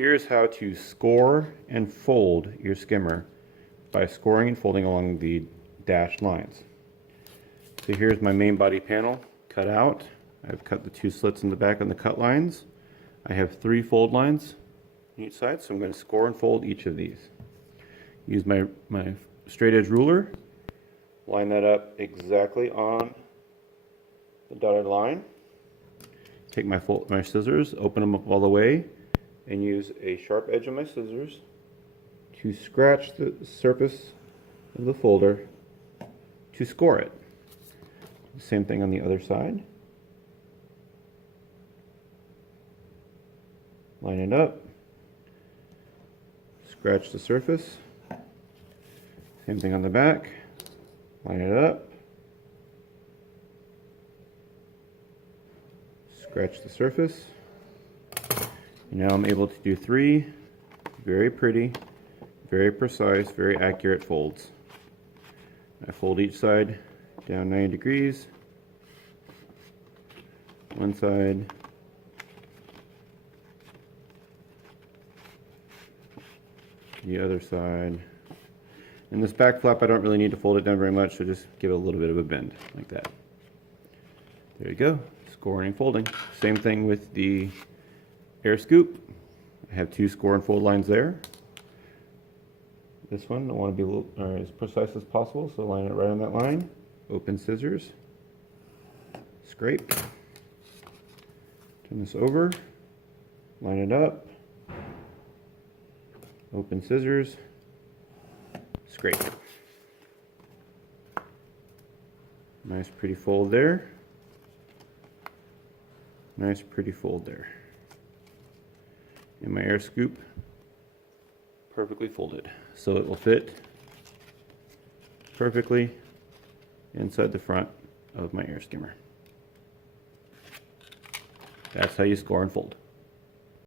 Here's how to score and fold your skimmer by scoring and folding along the dashed lines. So here's my main body panel cut out. I've cut the 2 slits in the back on the cut lines. I have 3 fold lines on each side, so I'm going to score and fold each of these. Use my straight edge ruler, line that up exactly on the dotted line. Take my scissors, open them up all the way, and use a sharp edge of my scissors to scratch the surface of the folder to score it. Same thing on the other side. Line it up, scratch the surface. Same thing on the back, line it up, scratch the surface. Now I'm able to do 3 very pretty, very precise, very accurate folds. I fold each side down 90 degrees, one side, the other side. And this back flap, I don't really need to fold it down very much, so just give it a little bit of a bend, like that. There you go, scoring and folding. Same thing with the air scoop. I have 2 score and fold lines there. This one, I want to be a little, as precise as possible, so line it right on that line. Open scissors, scrape, turn this over, line it up, open scissors, scrape. Nice pretty fold there. Nice pretty fold there. And my air scoop perfectly folded. So it will fit perfectly inside the front of my air skimmer. That's how you score and fold.